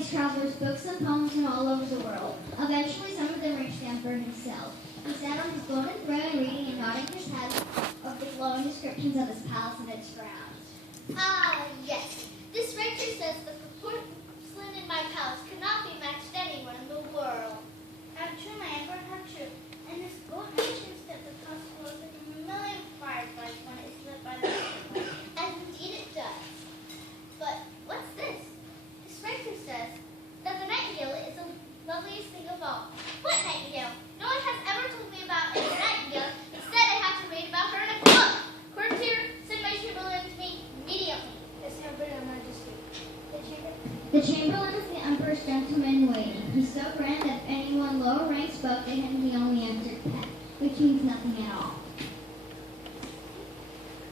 these travelers books and poems from all over the world. Eventually, some of them reached the emperor himself. He sat on his golden throne reading and nodding his head of the glowing descriptions of his palace and its grounds. Ah, yes. This writer says the porcelain in my palace could not be matched anywhere in the world. How true, my emperor, how true. And this gold mentions that the palace glows like a million fireflies when it is lit by the sun. And indeed it does. But what's this? This writer says that the nightingale is the loveliest thing of all. What nightingale? No one has ever told me about any nightingale. Instead, I have to read about her in a book. Courtier, send my chamberlain to me immediately. Yes, Your Majesty. The chamberlain is the emperor's gentleman in waiting. He's so grand that if anyone lower rank spoke to him, he only answered pet, which means nothing at all.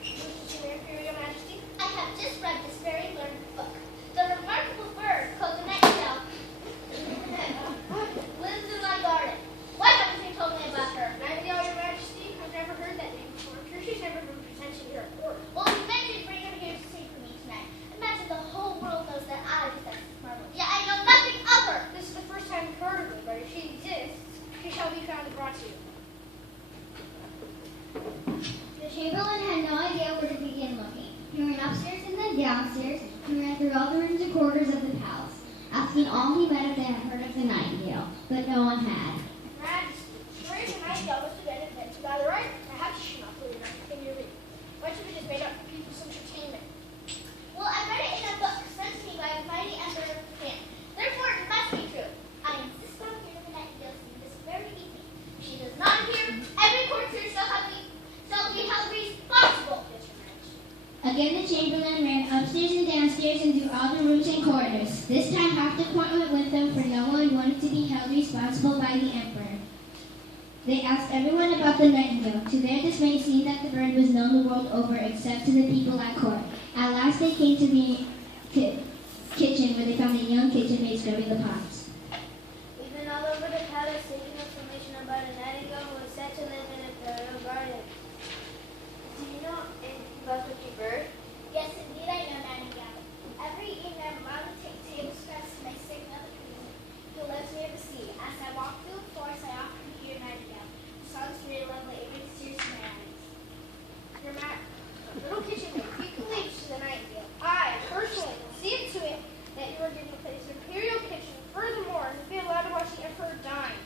Your Majesty. I have just read this very learned book. The remarkable bird called the nightingale lives in my garden. Why haven't you told me about her? Nightingale, Your Majesty. I've never heard that name before. I'm sure she's never been presented here at court. Well, you mentioned bring her here to sing for me tonight. Imagine the whole world knows that I possess this marvel. Yet I know nothing of her. This is the first time I've heard of her, but if she exists, she shall be found and brought to you. The chamberlain had no idea where to begin looking. He ran upstairs and then downstairs. He ran through all the rooms and corridors of the palace, asking all he met if they had heard of the nightingale, but no one had. Majesty, the story of the nightingale must have been invented by the writer. Perhaps you should not believe everything you read. Much of it is made up for people's entertainment. Well, I read it in a book sent to me by the mighty emperor of Japan. Therefore, it must be true. I insist on hearing the nightingale sing this very evening. If she does not appear, every courtier shall be held responsible. Yes, Your Majesty. Again, the chamberlain ran upstairs and downstairs and through all the rooms and corridors. This time, half the court went with them, for no one wanted to be held responsible by the emperor. They asked everyone about the nightingale. To their dismay, seeing that the bird was known the world over, except to the people at court. At last, they came to the kitchen, where they found a young kitchen maid scrubbing the pots. We've been all over the palace seeking information about a nightingale who is said to live in a royal garden. Do you know anything about such a bird? Yes, indeed, I know Nightingale. Every evening, Mama takes table scraps and I sing another person who lives near the sea. As I walk through the forest, I often hear Nightingale. The song's really lovely. It brings tears to my eyes. Your little kitchen maid, you can leave to the nightingale. I, personally, will see it to it that you are given a place in the imperial kitchen. Furthermore, you'll be allowed to watch the emperor dine.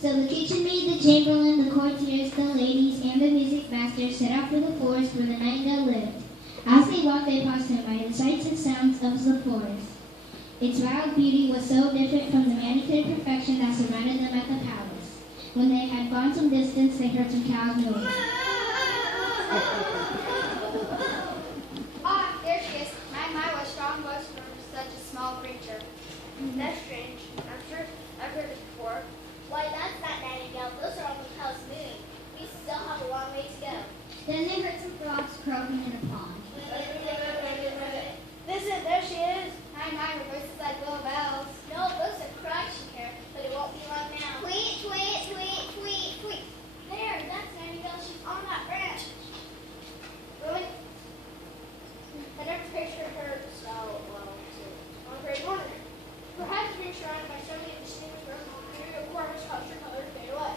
So the kitchen maid, the chamberlain, the courtiers, the ladies, and the music master set out for the forest where the nightingale lived. As they walked, they paused to admire the sights and sounds of the forest. Its wild beauty was so different from the manicured perfection that surrounded them at the palace. When they had gone some distance, they heard some cows moving. Ah, there she is. My, what strong voice for such a small creature. That's strange. I'm sure I've heard it before. Why, that's not Nightingale. Those are all the cows moving. We still have a long way to go. Then they heard some frogs croaking in a pond. Listen, there she is. My, her voice is like little bells. No, those are cries she heard, but it won't be long now. Tweet, tweet, tweet, tweet, tweet. There, that's Nightingale. She's on that branch. Really? I never pictured her so well, too. On a great order. Perhaps being surrounded by so many distinguished birds of imperial quarters caused her color to fade away.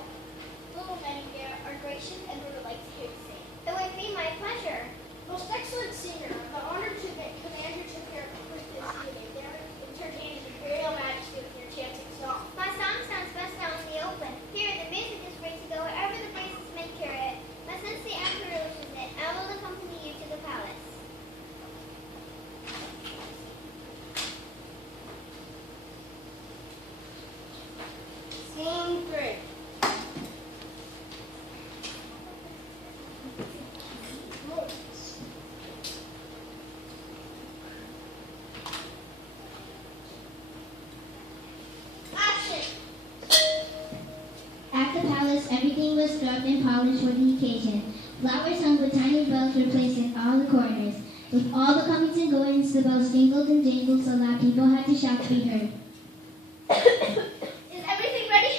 Little Nightingale are gracious and we would like to hear you sing. It would be my pleasure. Most excellent singer, the honor to command you to appear with this evening. There, entertain His Imperial Majesty with your chanting song. My song sounds best out in the open. Here, the music is free to go wherever the breezes may carry it. But since the emperor wishes it, I will accompany you to the palace. Scene 3. At the palace, everything was scrubbed and polished for the occasion. Flowers hung with tiny bells were placed in all the corners. With all the comings and goings, the bells jingled and jingled so that people had to shout to be heard. Is everything ready?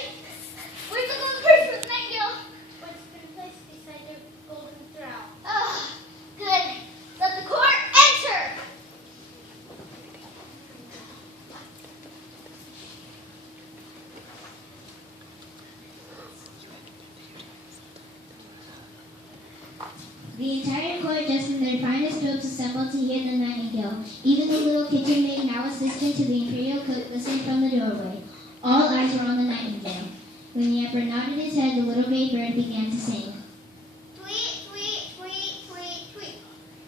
Where's the golden purse for the Nightingale? It's been placed beside your golden throne. Oh, good. Let the court enter. The entire court, dressed in their finest robes, assembled to hear the nightingale. Even the little kitchen maid, now assistant to the imperial cook, listened from the doorway. All eyes were on the nightingale. When the emperor nodded his head, the little gray bird began to sing. Tweet, tweet, tweet, tweet, tweet.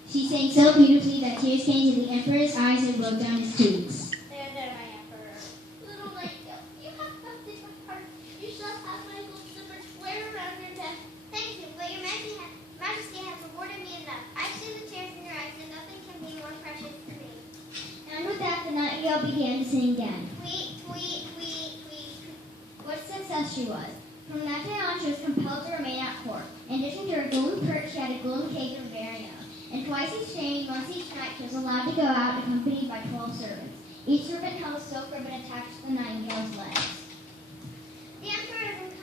She sang so beautifully that tears came to the emperor's eyes and rolled down his cheeks. There, my emperor. Little nightingale, you have nothing but heart. You shall have my gold slipper square around your neck. Thank you, but your majesty has rewarded me enough. I've seen the tears in your eyes, and nothing can be more precious to me. And with that, the nightingale began to sing again. Tweet, tweet, tweet, tweet, tweet. What a success she was. From that day on, she was compelled to remain at court. In addition to her golden perch, she had a golden cage of merino. And twice each day, once each night, she was allowed to go out accompanied by 12 servants. Each servant held a silk ribbon attached to the nightingale's legs. The emperor is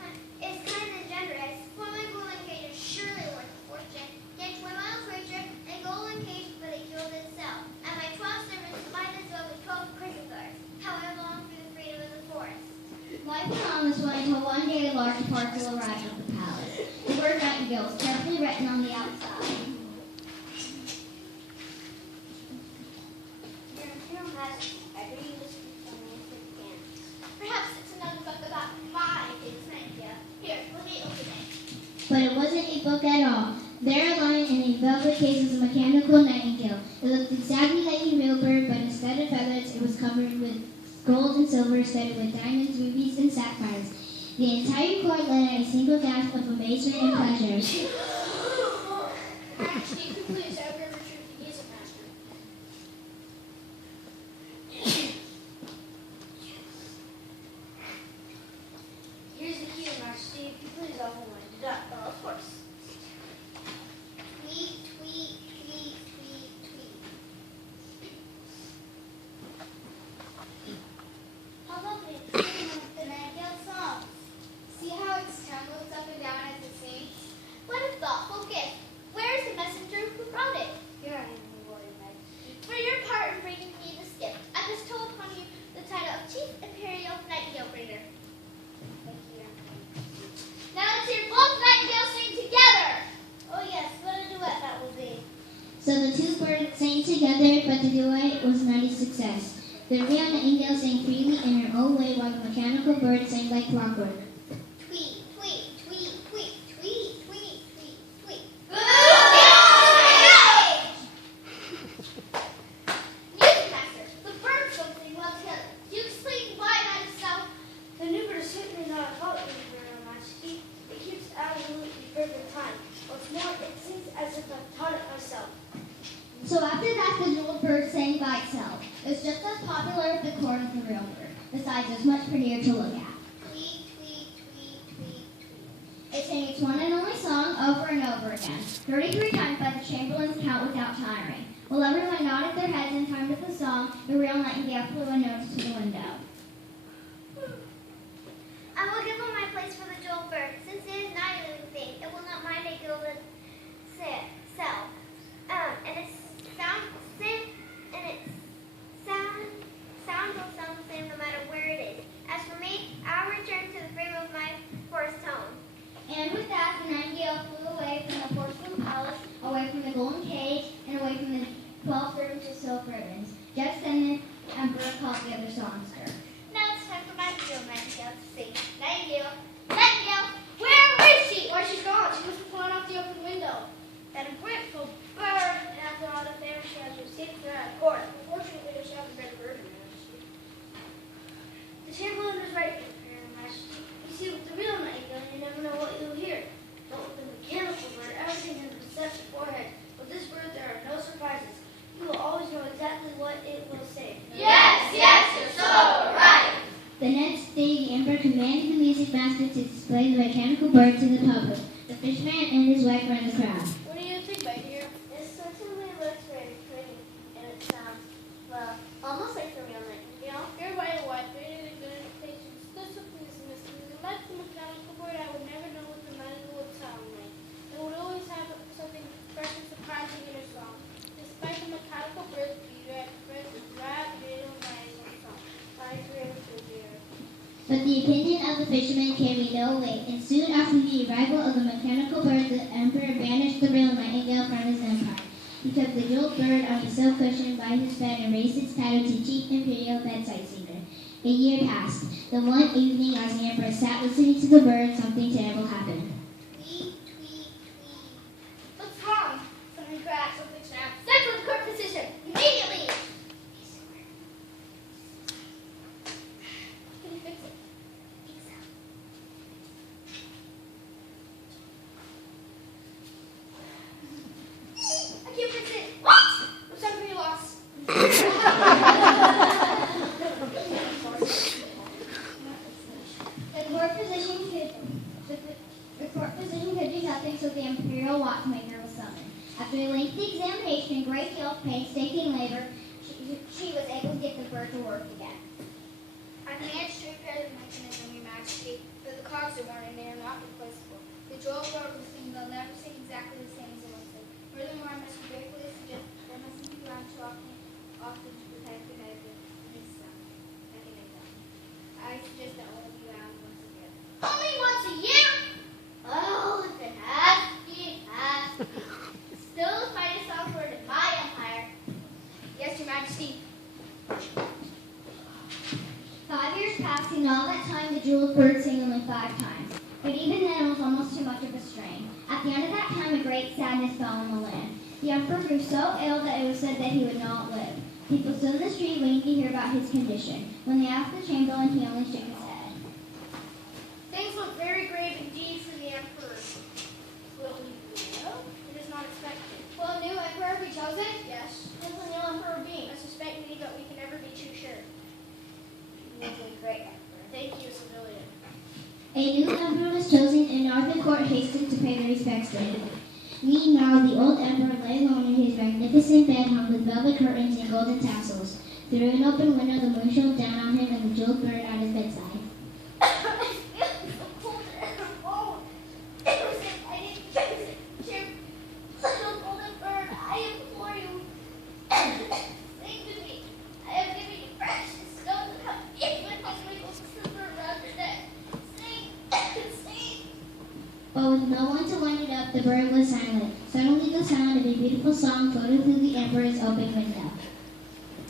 kind and generous. For my golden cage is surely worth a fortune. Yet 20 miles richer, and golden cage but a gilded cell. And my 12 servants might as well be 12 prison guards, how I long for the freedom of the forest. Life went on this way until one day a large parcel arrived at the palace. The word nightingale was carefully written on the outside. Your Imperial Majesty, I bring you this from the Emperor. Perhaps it's another book about my famous nightingale. Here, let me open it. But it wasn't a book at all. There lying in a velvet case was a mechanical nightingale. It looked exactly like a real bird, but instead of feathers, it was covered with gold and silver, studded with diamonds, rubies, and sapphires. The entire court let out a single gasp of amazement and pleasure. Majesty, if you please, I will retrieve the keys of master. Here's the key, Majesty. If you please, I'll hold my of course. Tweet, tweet, tweet, tweet, tweet. How lovely it's singing the nightingale song. See how its tongue moves up and down as it sings? What a thoughtful gift. Where is the messenger who brought it? Here I am, my royal majesty. For your part in bringing me this gift, I bestow upon you the title of Chief Imperial Nightingale Bringer. Thank you, Your Imperial Majesty. Now let's hear both nightingales sing together. Oh yes, what a duet that will be. So the two birds sang together, but the duet was not a success. The real nightingale sang freely in her own way, while the mechanical bird sang like clockwork. Tweet, tweet, tweet, tweet, tweet, tweet, tweet, tweet. Music master, the birds don't sing well together. Do you explain why that is so? The new bird is certainly not a fault, Your Imperial Majesty. It keeps absolutely perfect time. What's more, it sings as if I've taught it myself. So after that, the jeweled bird sang by itself. It was just as popular at the court as the real bird. Besides, it was much prettier to look at. Tweet, tweet, tweet, tweet, tweet. It sang its one and only song over and over again, 33 times by the chamberlain's count without tiring. While everyone nodded their heads in time with the song, the real nightingale flew unnoticed to the window. I will give up my place for the jeweled bird. Since it is not a living thing, it will not mind a gilded cell. And its sound will sound the same no matter where it is. As for me, I'll return to the frame of my forest home. And with that, the nightingale flew away from the porcelain palace, away from the golden cage, and away from the 12 servants with silk ribbons. Just then, the emperor called the other songster. Now it's time for my real nightingale to sing. Nightingale, nightingale, where is she? Why, she's gone. She must have flown out the open window. That ungrateful bird. And after all the family she has received from her court. Unfortunately, she hasn't been a bird, Your Majesty. The chamberlain was right, Your Imperial Majesty. You see, with the real nightingale, you never know what you'll hear. But with the mechanical bird, everything is set beforehand. With this bird, there are no surprises. You will always know exactly what it will say. Yes, you're so right. The next day, the emperor commanded the music master to display the mechanical bird to the public. The fishman and his wife were in the crowd. What do you think, my dear? It certainly looks very pretty, and it sounds, well, almost like the real nightingale. You're right, wife. Greater than good invitations. This would please Mr. Like the mechanical bird, I would never know what the nightingale would sound like. It would always have something fresh and surprising in her song. Despite the mechanical bird's beauty, I prefer the dry, real nightingale song. I agree with you, dear. But the opinion of the fisherman carried no weight, and soon after the arrival of the mechanical bird, the emperor banished the real nightingale Nightingale from his empire. He took the jeweled bird on the silk cushion by his bed and raised its title to Chief Imperial Bedside Singer. A year passed. Then one evening, as the Emperor sat listening to the bird, something terrible happened. Tweet, tweet, tweet. What's wrong? Something cracked, something snapped. Send for the court physician, immediately! Can you fix it? I can't fix it. What? What's up for your loss? The court physician could do nothing, so the imperial watchmaker was summoned. After a lengthy examination and great deal of painstaking labor, she was able to get the bird to work again. I've managed to repair the mechanism, Your Majesty, but the cogs are worn and they are not replaceable. The jewel broke with thing they'll never sing exactly the same as it once did. Furthermore, I must gratefully suggest that there mustn't be ground too often to protect the mechanism. I suggest that only be ground once a year. Only once a year? Oh, if it has to be, it has to be. Still the finest songbird in my empire. Yes, Your Majesty. 5 years passed, and all that time the jeweled bird sang only 5 times. But even then, it was almost too much of a strain. At the end of that time, a great sadness fell on the land. The emperor grew so ill that it was said that he would not live. People stood in the street waiting to hear about his condition. When they asked the chamberlain, he only shook his head. Things look very grave indeed for the Emperor. Will he live? It is not expected. Will a new Emperor be chosen? Yes. Who will the new Emperor be? I suspect me, but we can never be too sure. He is a great emperor. Thank you, civilian. A new emperor was chosen, and all the court hastened to pay their respects to him. Meanwhile, the old emperor lay alone in his magnificent bed hung with velvet curtains and golden tassels. Through an open window, the moon shone down on him and the jeweled bird at his bedside. But with no one to wind it up, the bird was silent. Suddenly the sound of a beautiful song floated through the emperor's open window.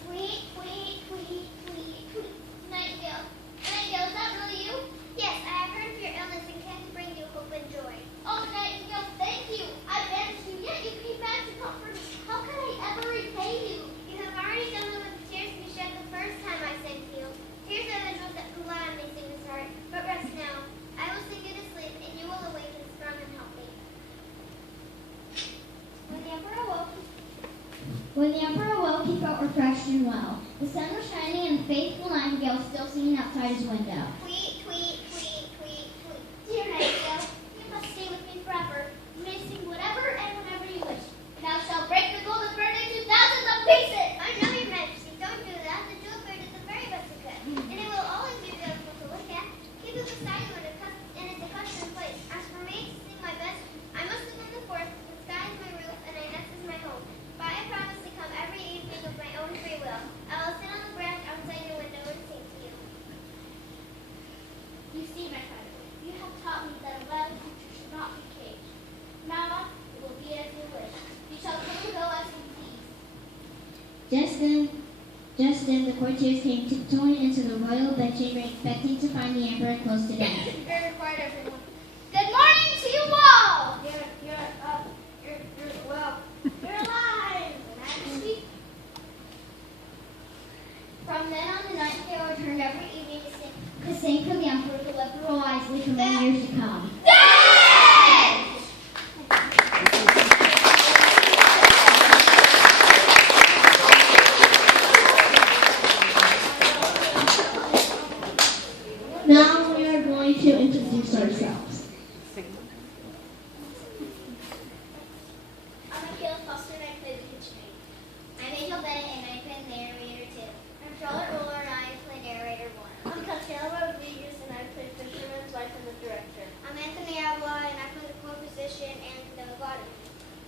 Tweet, tweet, tweet, tweet, tweet. Nightingale. Nightingale, is that really you? Yes, I have heard of your illness and can bring you hope and joy. Oh, Nightingale, thank you. I banished you, yet you came back to comfort me. How can I ever repay you? You have already done it with the tears you shed the first time I sent you. Tears are the jewels that cool out and may sing his heart. But rest now. I will sing you to sleep, and you will awaken strong and healthy. When the emperor awoke, he felt refreshed and well. The sun was shining, and the faithful Nightingale was still singing outside his window. Tweet, tweet, tweet, tweet, tweet. Dear Nightingale, you must stay with me forever. You may sing whatever and whenever you wish. Thou shalt break the golden bird into thousands of pieces. I know, Your Majesty. Don't do that. The jewel bird is the very best it could, and it will always be beautiful to look at. Keep it beside you in its accustomed place. As for me, to sing my best, I must live in the forest. The sky is my roof, and my nest is my home. But I promise to come every evening of my own free will. I will sit on the branch outside your window and sing to you. You see, my friend, you have taught me that a wild creature should not be caged. Now on, it will be as you wish. You shall come and go as you please. Just then, the courtiers came tiptoeing into the royal bedchamber, expecting to find the emperor close to death. Very quiet, everyone. Good morning to you all! You're alive. Your Majesty. From then on, the Nightingale returned every evening to sing for the emperor, who lived wisely for many years to come. Now we are going to introduce ourselves. I'm Akil Foster and I play the kitchen maid. I'm Angel Bennett and I play narrator 2. I'm Charlotte Roller and I play narrator 1. I'm Castella Rodriguez and I play Fisherman's Wife and the Director. I'm Anthony Avila and I play the court physician and the body.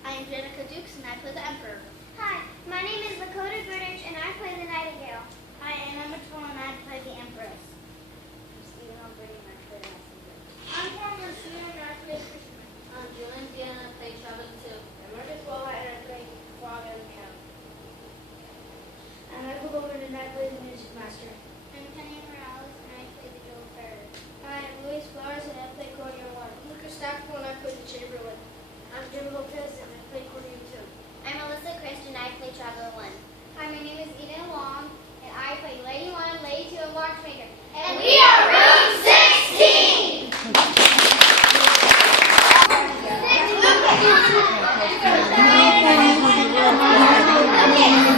I am Jenica Dukes and I play the Emperor. Hi, my name is Lakota Goodrich and I play the Nightingale. Hi, and I'm Mitchell and I play the Empress. I'm Stephen Alberti and I play the Messenger. I'm Palmer Senior and I play Fisherman. I'm Julian Vienna and I play Traveling 2.